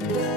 Bye.